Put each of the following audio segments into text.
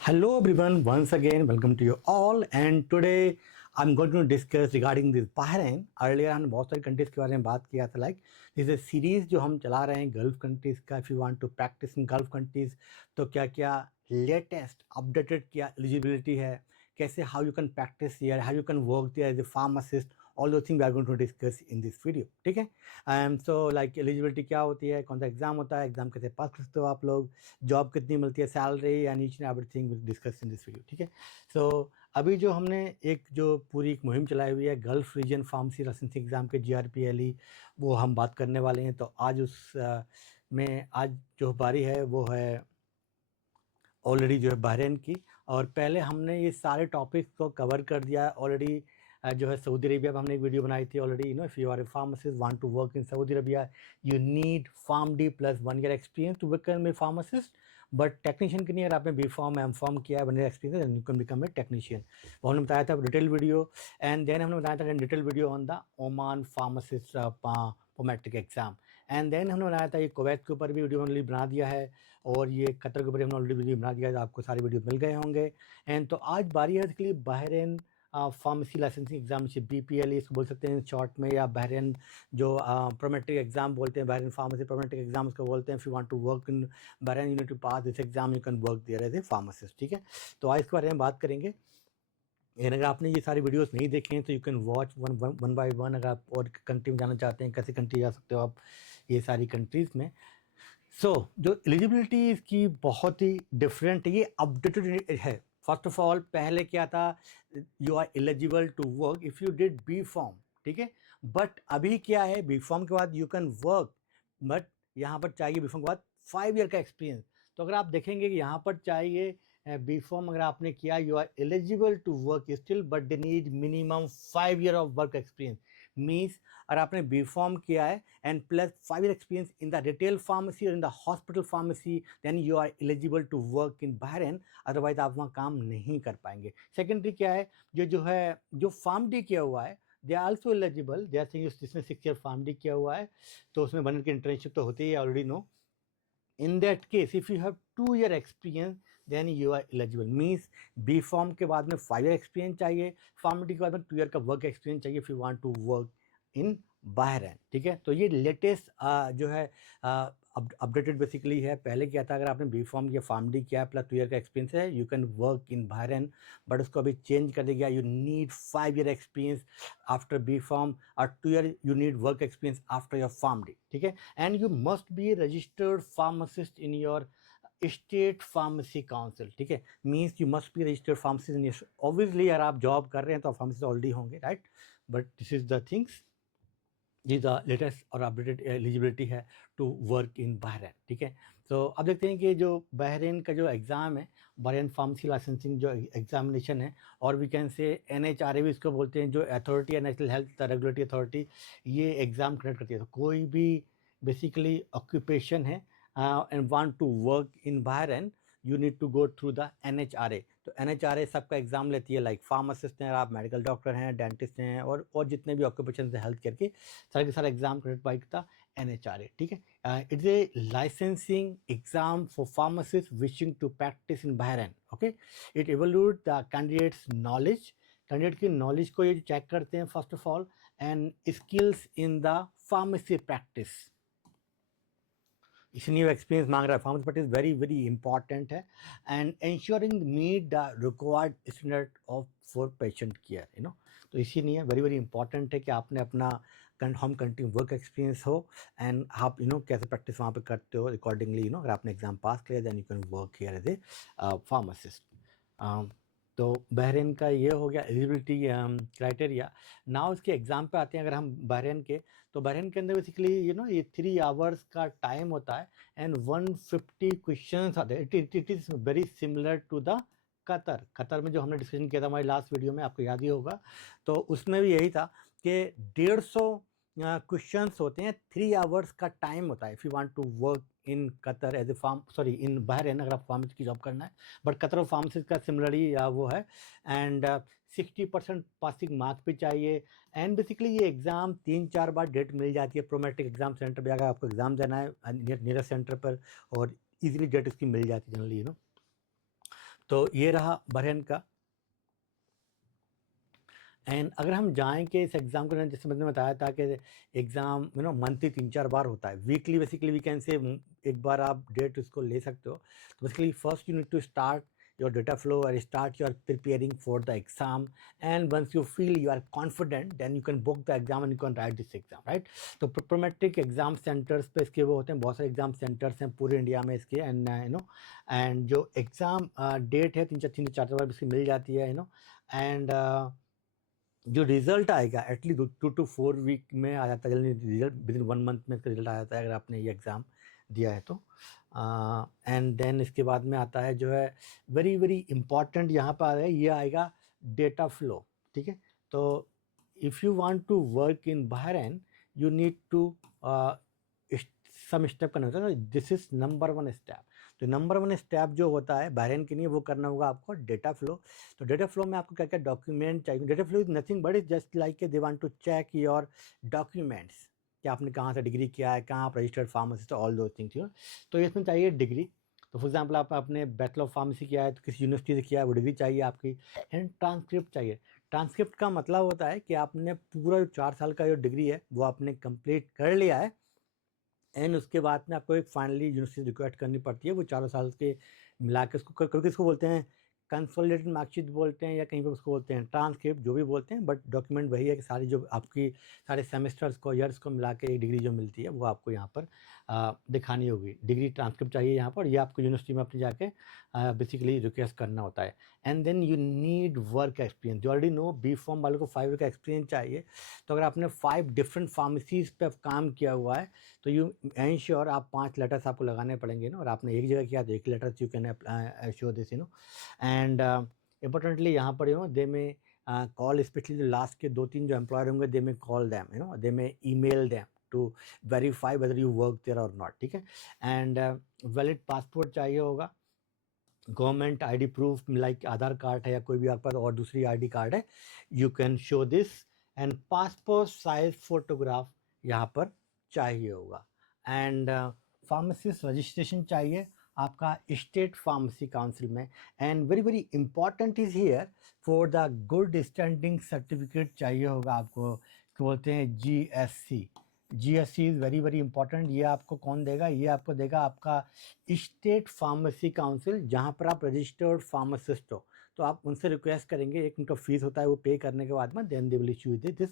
Hello everyone, once again welcome to you all, and today I'm going to discuss regarding this Bahrain. Earlier हमने बहुत सारी countries के बारे में बात किया था, लाइक दिस इज सीरीज जो हम चला रहे हैं गल्फ कंट्रीज का. If you want to practice in gulf countries तो क्या क्या लेटेस्ट अपडेटेड क्या एलिजिबिलिटी है, कैसे how you can practice here, how you can work there as a pharmacist, all those thing we are going to discuss in this video. ठीक है. So like eligibility क्या होती है, कौन सा एग्जाम होता है, एग्जाम कैसे पास कर सकते हो आप लोग, जॉब कितनी मिलती है, salary and each and everything will discuss in this video. ठीक है. सो अभी जो हमने एक जो पूरी एक मुहिम चलाई हुई है gulf region pharmacy licensing exam के GRPLE, वो हम बात करने वाले हैं. तो आज उस में आज जो बारी है वो है ऑलरेडी जो है बहरीन की. और पहले हमने ये सारे टॉपिक्स को कवर कर दिया है ऑलरेडी. जो है सऊदी अरेबिया में हमने एक वीडियो बनाई थी already. If you are a pharmacist want to work in Saudi Arabia, you need PharmD plus 1 year experience to become a pharmacist. But technician के नहीं, अगर आपने B.Pharm M.Pharm किया है 1 year experience and you can become a technician. वो हमने बताया था डिटेल वीडियो. एंड देन हमने बताया था detail video on the Oman pharmacist metric exam. And then हमने बनाया था ये कुवैत के ऊपर भी वीडियो ऑनली बना दिया है, और ये कतर के ऊपर हमने ऑलरेडी वीडियो बना दिया है. तो आपको सारे वीडियो मिल गए होंगे. एंड तो आज बारी है इसके लिए Bahrain pharmacy licensing exam, BPLE इसको बोल सकते हैं शॉर्ट में, या बहरीन जो प्रोमेट्रिक एग्जाम बोलते हैं, बहरीन फार्मेसी प्रोमेट्रिक एग्जाम उसको बोलते हैं. If you want to work in Bahrain you need to pass this exam, you can work there as a pharmacist. ठीक है. तो आज इसके बारे में बात करेंगे. एंड अगर आपने ये सारी वीडियोस नहीं देखे हैं तो you can watch one by one. अगर आप और कंट्री में जाना चाहते हैं, कैसे कंट्री जा सकते हो आप ये सारी कंट्रीज़ में. जो एलिजिबिलिटी इसकी बहुत ही डिफरेंट है, ये अपडेटेड है. फर्स्ट ऑफ ऑल पहले क्या था, you are eligible to work if you did B.Pharm. ठीक है. बट अभी क्या है, B.Pharm के बाद यू कैन वर्क, बट यहाँ पर चाहिए B.Pharm के बाद 5 ईयर का एक्सपीरियंस. तो अगर आप देखेंगे कि यहाँ पर चाहिए B.Pharm अगर आपने किया, you are eligible to work still, but they need minimum 5 year of work experience. Means अगर आपने B.Pharm किया है and plus 5 year experience in the retail pharmacy और in the hospital pharmacy, then you are eligible to work in Bahrain. Otherwise आप वहाँ काम नहीं कर पाएंगे. सेकेंडरी क्या है, जो PharmD किया हुआ है दे आर ऑल्सो एलिजिबल. जैसे जिसने 6 ईयर PharmD किया हुआ है तो उसमें बनने की इंटर्नशिप तो होती है, already know. In that case, if you have 2 year experience, then you are eligible. Means B.Pharm के बाद में 5 year experience चाहिए, PharmD के बाद में 2 year का work experience चाहिए if you want to work in Bahrain. ठीक है. तो ये लेटेस्ट जो है अपडेटेड बेसिकली है. पहले क्या था, अगर आपने B.Pharm या PharmD किया प्लस 2 ईयर का एक्सपीरियंस है, you can work in Bahrain. But उसको अभी चेंज कर दिया, you need 5 year experience after B.Pharm और 2 year you need work experience after your PharmD. ठीक है. And you must be registered pharmacist in your state pharmacy council. ठीक है. Means you must be registered pharmacist in your, obviously अगर आप job कर रहे हैं तो फार्मासिस्ट ऑलरेडी होंगे, right. But this is the things, ये द लेटेस्ट और अपडेटेड एलिजिबिलिटी है टू वर्क इन बहरीन. ठीक है. तो अब देखते हैं कि जो बहरीन का जो एग्ज़ाम है, बहरीन फार्मेसी लाइसेंसिंग जो एग्जामिनेशन है, और वी कैन से NHRA भी इसको बोलते हैं, जो अथॉरिटी है नेशनल हेल्थ रेगुलेटरी अथॉरिटी, ये एग्ज़ाम कंडक्ट करती है. तो कोई भी बेसिकली ऑक्यूपेशन है and want to work in Bahrain, you need to go through the NHRA. तो NHRA सबका एग्जाम लेती है, लाइक फार्मासिस्ट हैं, आप मेडिकल डॉक्टर हैं, डेंटिस्ट हैं, और जितने भी ऑक्यूपेशन है हेल्थ केयर के, सारे के सारे exam conduct by the NHRA. ठीक है. It's a licensing exam for pharmacist wishing to practice in Bahrain. Okay. It evaluate the candidates knowledge, candidate की नॉलेज को ये चेक करते हैं first of all, and skills in the pharmacy practice. इसलिए experience मांग रहा है pharmacy practice, very very important है. And insuring meet the required standard of for patient care, तो इसीलिए वेरी वेरी इंपॉर्टेंट है कि आपने अपना होम कंट्री वर्क एक्सपीरियंस हो, एंड आप कैसे प्रैक्टिस वहाँ पे करते हो अकॉर्डिंगली. अगर आपने एग्जाम पास किया then you can work here as a pharmacist. तो बहरीन का ये हो गया एलिजिबिलिटी क्राइटेरिया. नाउ इसके एग्ज़ाम पे आते हैं. अगर हम बहरीन के, तो बहरीन के अंदर बेसिकली ये 3 आवर्स का टाइम होता है एंड 150 क्वेश्चंस आते हैं. It is very similar to the Qatar में जो हमने डिस्कशन किया था हमारी लास्ट वीडियो में, आपको याद ही होगा. तो उसमें भी यही था कि 150 क्वेश्चंस होते हैं, 3 आवर्स का टाइम होता है. If you want to work in Qatar as a in Bahrain, अगर आप फार्मेसी की जॉब करना है. बट कतर और फार्मेसी का सिमिलरली वो है. एंड 60% पासिंग मार्क्स भी चाहिए। एंड बेसिकली ये एग्ज़ाम 3-4 बार डेट मिल जाती है। प्रोमेट्रिक एग्ज़ाम सेंटर पे अगर आपको एग्ज़ाम देना है नियरेस्ट सेंटर पर, और इजीली डेट उसकी मिल जाती है जनरली, तो ये रहा बहरेन का। एंड अगर हम जाएँ कि इस एग्ज़ाम को, जैसे मैंने बताया था कि एग्ज़ाम मंथली 3-4 बार होता है। Weekly basically we can say एक बार आप डेट उसको ले सकते हो। तो basically first you need to start your data flow और start your preparing for the exam, and once you feel you are confident then you can book the exam and you can write this exam, right. तो prometric exam centers पे इसके वो होते हैं, बहुत सारे exam centres हैं पूरे इंडिया में इसके। एंड एंड जो एग्ज़ाम डेट है 3-4 बार इसकी मिल जाती है, एंड जो रिज़ल्ट आएगा एटलीस्ट 2 to 4 वीक में आ जाता है जल्दी। रिज़ल्ट विदिन 1 मंथ में इसका रिज़ल्ट आ जाता है अगर आपने ये एग्ज़ाम दिया है तो। एंड देन इसके बाद में आता है जो है वेरी वेरी इंपॉर्टेंट, यहाँ पर आ रहा है, ये आएगा डेटा फ्लो, ठीक है। तो if you want to work in Bahrain you need to some step करना होता है। This is number 1 step. तो नंबर 1 स्टेप जो होता है बहरैन के लिए, वो करना होगा आपको डेटा फ्लो। तो डेटा फ्लो में आपको क्या क्या डॉक्यूमेंट चाहिए। Data flow is nothing but is just like they want to check your documents कि आपने कहाँ से डिग्री किया है, कहाँ आप रजिस्टर्ड फार्मासिस्ट, ऑल दो थिंग्स। तो इसमें चाहिए डिग्री। तो फॉर एग्जाम्पल आप अपने बैचलर ऑफ फार्मेसी किया है तो किसी यूनिवर्सिटी से किया है, वो डिग्री चाहिए आपकी। एंड ट्रांसक्रिप्ट चाहिए। ट्रांसक्रिप्ट का मतलब होता है कि आपने पूरा 4 साल का जो डिग्री है वो आपने कंप्लीट कर लिया है, एंड उसके बाद में आपको एक फाइनली यूनिवर्सिटी रिक्वेस्ट करनी पड़ती है, वो 4 साल के मिला के उसको क्योंकि इसको बोलते हैं कंसोलिडेटेड मार्कशीट बोलते हैं, या कहीं पर उसको बोलते हैं ट्रांसक्रिप्ट, जो भी बोलते हैं, बट डॉक्यूमेंट वही है कि सारी जो आपकी सारे सेमेस्टर्स को, ईयर्स को मिला के एक डिग्री जो मिलती है वो आपको यहाँ पर दिखानी होगी। डिग्री ट्रांसक्रिप्ट चाहिए यहाँ पर, ये आपको यूनिवर्सिटी में अपनी जाके बेसिकली रिक्वेस्ट करना होता है। And then you need work experience. You already know B pharm वालों को 5 ईयर का एक्सपीरियंस चाहिए। तो अगर आपने 5 डिफरेंट फार्मेसीज पे काम किया हुआ है तो यू एंश्योर आप 5 लेटर्स आपको लगाने पड़ेंगे और आपने एक जगह किया तो एक letters you can show this and importantly यहाँ पर दे में कॉल, स्पेशली जो लास्ट के 2-3 जो एम्प्लॉयर होंगे, दे में call them, they may email them to verify whether you work there और नॉट, ठीक है। एंड वैलिड पासपोर्ट चाहिए होगा, government ID proof like Aadhaar card है या कोई भी आपके पास और दूसरी आईडी कार्ड है, you can show this. And passport size photograph यहाँ पर चाहिए होगा। एंड फार्मासिस्ट रजिस्ट्रेशन चाहिए आपका स्टेट फार्मेसी काउंसिल में। And very very important is here for the good standing certificate चाहिए होगा आपको, बोलते हैं GSC। GSC is very very important. ये आपको कौन देगा? ये आपको देगा आपका स्टेट फार्मेसी काउंसिल, जहाँ पर आप रजिस्टर्ड फार्मासिस्ट हो। तो आप उनसे रिक्वेस्ट करेंगे, एक उनका फीस होता है, वो पे करने के बाद में then they will issue this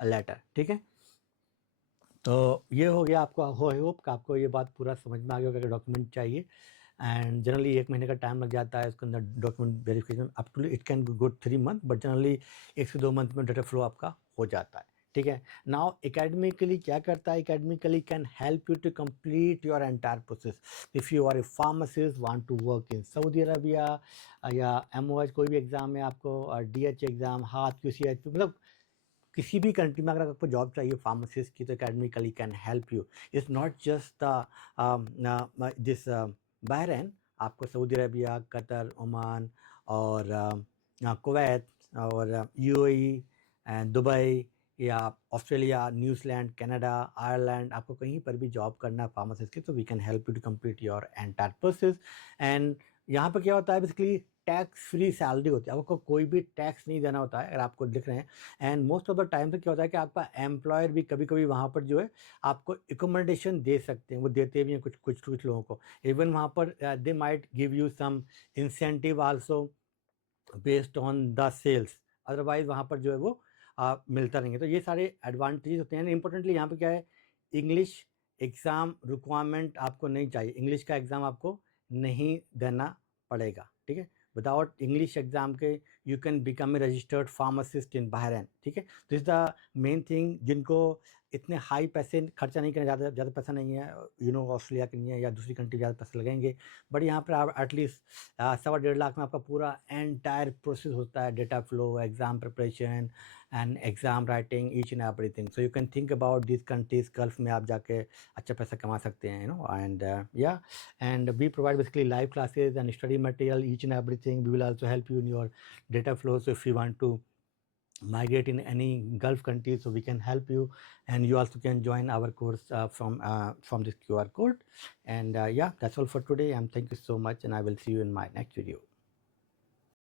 letter, ठीक है। तो ये हो गया आपको, होप कि आपको ये बात पूरा समझ में आ गया होगा कि डॉक्यूमेंट चाहिए। एंड जनरली 1 महीने का टाइम लग जाता है उसके अंदर document verification, up to it can go 3 month, but generally 1 से 2 मंथ में डेटा फ्लो आपका हो जाता है, ठीक है। नाउ एकेडमिकली क्या करता है? Academically can help you to complete your entire process. If you are a pharmacist want to work in Saudi Arabia, या MOH कोई भी एग्ज़ाम है आपको, और DH एग्ज़ाम, हाथ QCH, मतलब किसी भी कंट्री में अगर आपको जॉब चाहिए फार्मासिस्ट की, तो academically can help you. It's not just this Bahrain, आपको सऊदी अरबिया, कतर, ओमान और कुवैत और UAE एंड दुबई, या ऑस्ट्रेलिया, न्यूजीलैंड, कनाडा, आयरलैंड, आपको कहीं पर भी जॉब करना है फार्मासिस्ट की, तो we can help you to complete your entire process. And यहाँ पर क्या होता है, बेसिकली टैक्स फ्री सैलरी होती है, आपको कोई भी टैक्स नहीं देना होता है अगर आपको दिख रहे हैं। And most of the time तो क्या होता है कि आपका एम्प्लॉयर भी कभी कभी वहाँ पर जो है आपको एकोमोडेशन दे सकते हैं, वो देते भी हैं कुछ कुछ कुछ लोगों को। इवन वहाँ पर they might give you some incentive also based on the sales, otherwise वहाँ पर जो है वो मिलता रहेंगे। तो ये सारे एडवांटेज होते हैं। इंपॉर्टेंटली यहाँ पर क्या है, इंग्लिश एग्ज़ाम रिक्वायरमेंट आपको नहीं चाहिए, इंग्लिश का एग्ज़ाम आपको नहीं देना पड़ेगा, ठीक है। विदाउट इंग्लिश एग्जाम के you can become A registered pharmacist इन बहरैन, ठीक है। तो इस द मेन थिंग, जिनको इतने हाई पैसे खर्चा नहीं करना, ज़्यादा ज़्यादा पैसा नहीं है, ऑस्ट्रेलिया के नहीं है या दूसरी कंट्री ज़्यादा पैसे लगेंगे, बट यहाँ पर आप एटलीस्ट 1.5 लाख में आपका पूरा एंटायर प्रोसेस होता है, data flow, exam preparation and exam writing, each and everything. So you can think about this countries. Gulf में आप जाके अच्छा पैसा कमा सकते हैं, एंड या and we provide basically live classes and study material, each and everything. We will also help you in your data flow. So if you want to migrate in any Gulf country, so we can help you, and you also can join our course from this QR code. And yeah, that's all for today, and thank you so much, and I will see you in my next video.